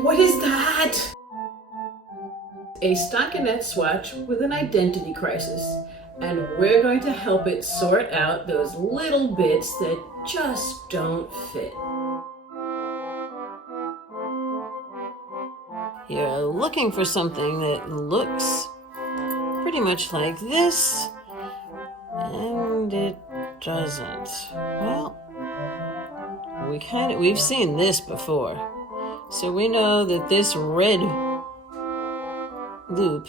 What is that? A stockinette swatch with an identity crisis, and we're going to help it sort out those little bits that just don't fit. You're looking for something that looks pretty much like this, and it doesn't. Well, we've seen this before, so we know that this red loop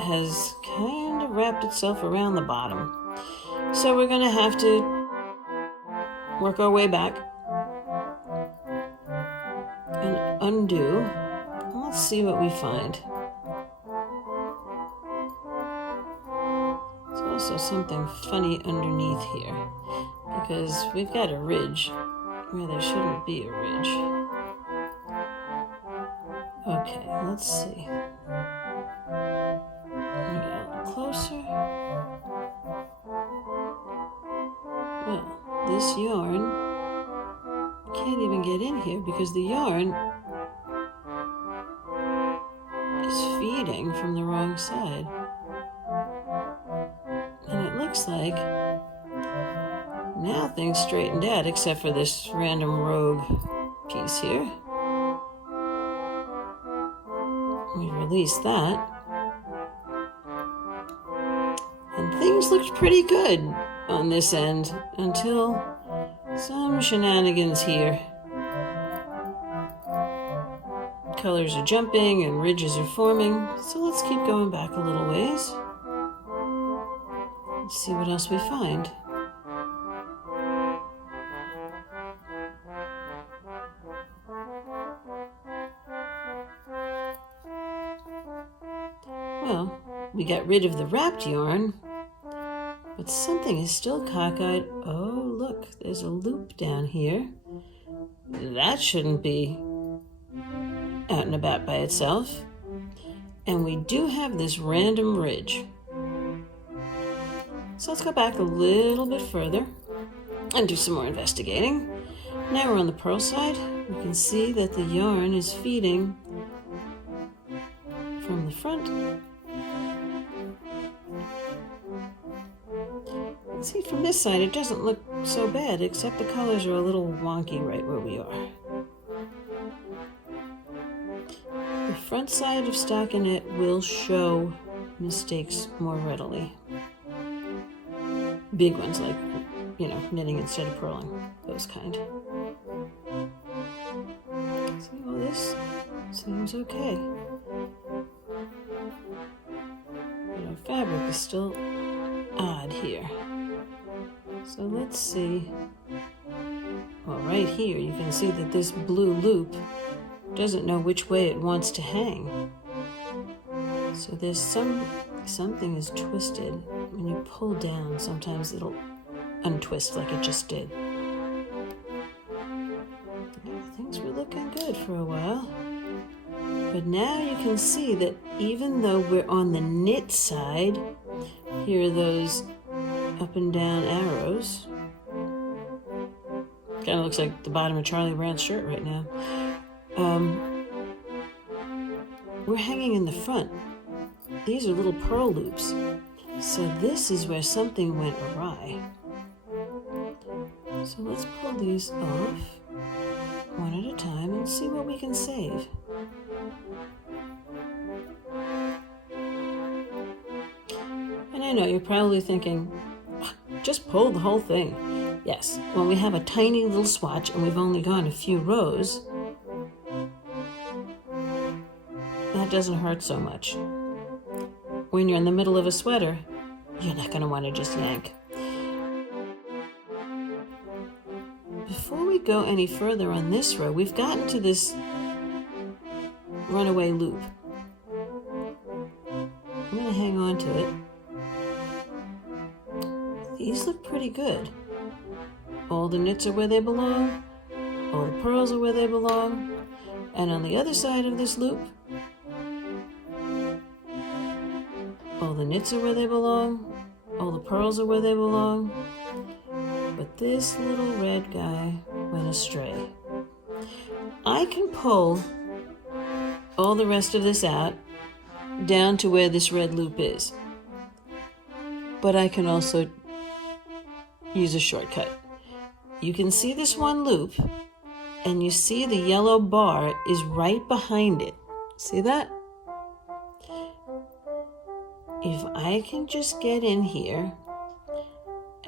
has kind of wrapped itself around the bottom. So we're going to have to work our way back and undo. And let's see what we find. There's also something funny underneath here, because we've got a ridge where there shouldn't be a ridge. Okay, let's see. Get a little closer. Well, this yarn can't even get in here because the yarn is feeding from the wrong side. And it looks like now things straightened out, except for this random rogue piece here. We release that. And things looked pretty good on this end until some shenanigans here. Colors are jumping and ridges are forming, so let's keep going back a little ways. Let's see what else we find. Well, we got rid of the wrapped yarn, but something is still cockeyed. Oh, look, there's a loop down here. That shouldn't be out and about by itself. And we do have this random ridge. So let's go back a little bit further and do some more investigating. Now we're on the purl side. We can see that the yarn is feeding from the front. See, from this side, it doesn't look so bad, except the colors are a little wonky right where we are. The front side of stockinette will show mistakes more readily. Big ones like, knitting instead of purling, those kind. See, well, this seems okay. But our fabric is still odd here. So let's see. Well, right here you can see that this blue loop doesn't know which way it wants to hang. So there's something is twisted. When you pull down, sometimes it'll untwist like it just did. Yeah, things were looking good for a while. But now you can see that even though we're on the knit side, here are those up and down arrows. Kind of looks like the bottom of Charlie Brown's shirt right now. We're hanging in the front. These are little purl loops. So this is where something went awry. So let's pull these off one at a time and see what we can save. And I know you're probably thinking, just pull the whole thing. Yes, when we have a tiny little swatch and we've only gone a few rows, that doesn't hurt so much. When you're in the middle of a sweater, you're not going to want to just yank. Before we go any further on this row, we've gotten to this runaway loop. I'm going to hang on to it. These look pretty good. All the knits are where they belong. All the purls are where they belong. And on the other side of this loop, all the knits are where they belong. All the purls are where they belong. But this little red guy went astray. I can pull all the rest of this out down to where this red loop is. But I can also use a shortcut. You can see this one loop, and you see the yellow bar is right behind it. See that? If I can just get in here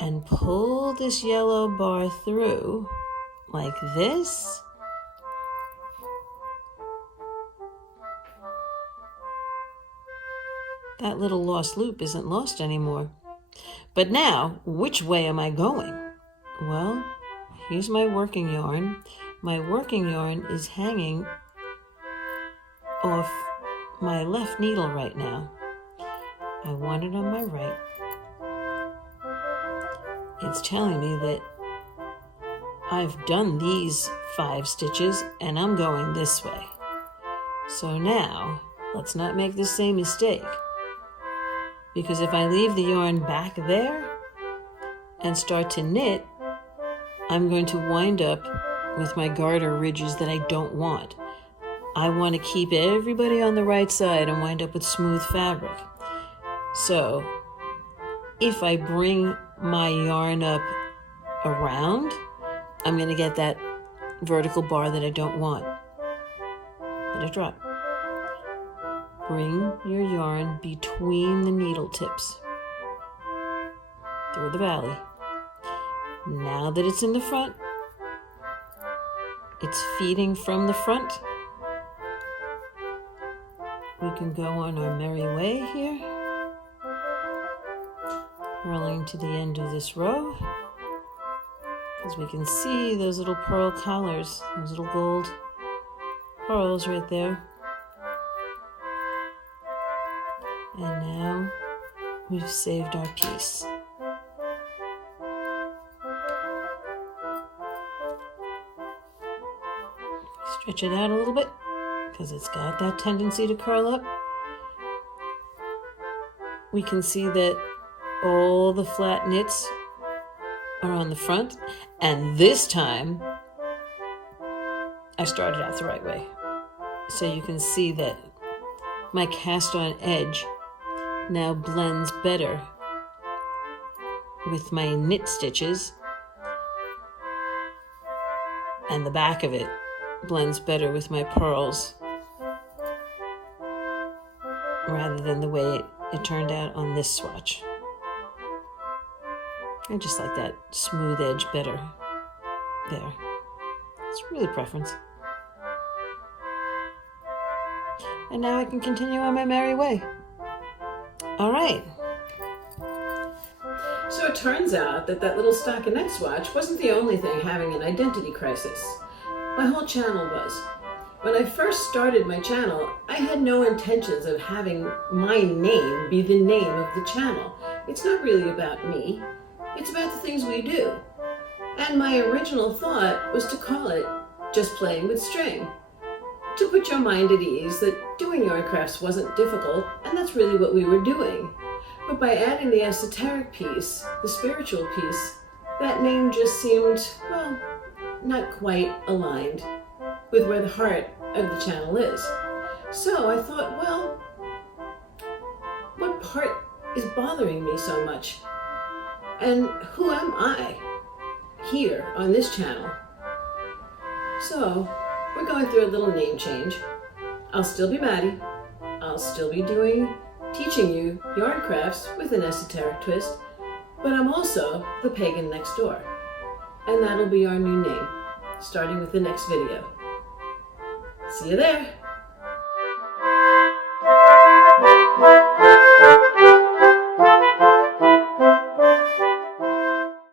and pull this yellow bar through like this, that little lost loop isn't lost anymore. But now, which way am I going? Well, here's my working yarn. My working yarn is hanging off my left needle right now. I want it on my right. It's telling me that I've done these 5 stitches and I'm going this way. So now, let's not make the same mistake. Because if I leave the yarn back there and start to knit, I'm going to wind up with my garter ridges that I don't want. I want to keep everybody on the right side and wind up with smooth fabric. So if I bring my yarn up around, I'm going to get that vertical bar that I don't want. Let it drop. Bring your yarn between the needle tips through the valley. Now that it's in the front, it's feeding from the front. We can go on our merry way here, purling to the end of this row, as we can see those little pearl collars, those little gold pearls right there. And now we've saved our piece. Stretch it out a little bit because it's got that tendency to curl up. We can see that all the flat knits are on the front, and this time I started out the right way. So you can see that my cast on edge now blends better with my knit stitches, and the back of it blends better with my pearls rather than the way it turned out on this swatch. I just like that smooth edge better there. It's really preference. And now I can continue on my merry way. All right. So it turns out that little stockinette swatch wasn't the only thing having an identity crisis. My whole channel was. When I first started my channel, I had no intentions of having my name be the name of the channel. It's not really about me. It's about the things we do. And my original thought was to call it Just Playing with String, to put your mind at ease that doing yarn crafts wasn't difficult, and that's really what we were doing. But by adding the esoteric piece, the spiritual piece, that name just seemed, well, not quite aligned with where the heart of the channel is. So I thought, well, what part is bothering me so much? And who am I here on this channel? So we're going through a little name change. I'll still be Maddie. I'll still be teaching you yarn crafts with an esoteric twist, but I'm also the Pagan next door. And that'll be our new name, starting with the next video. See you there.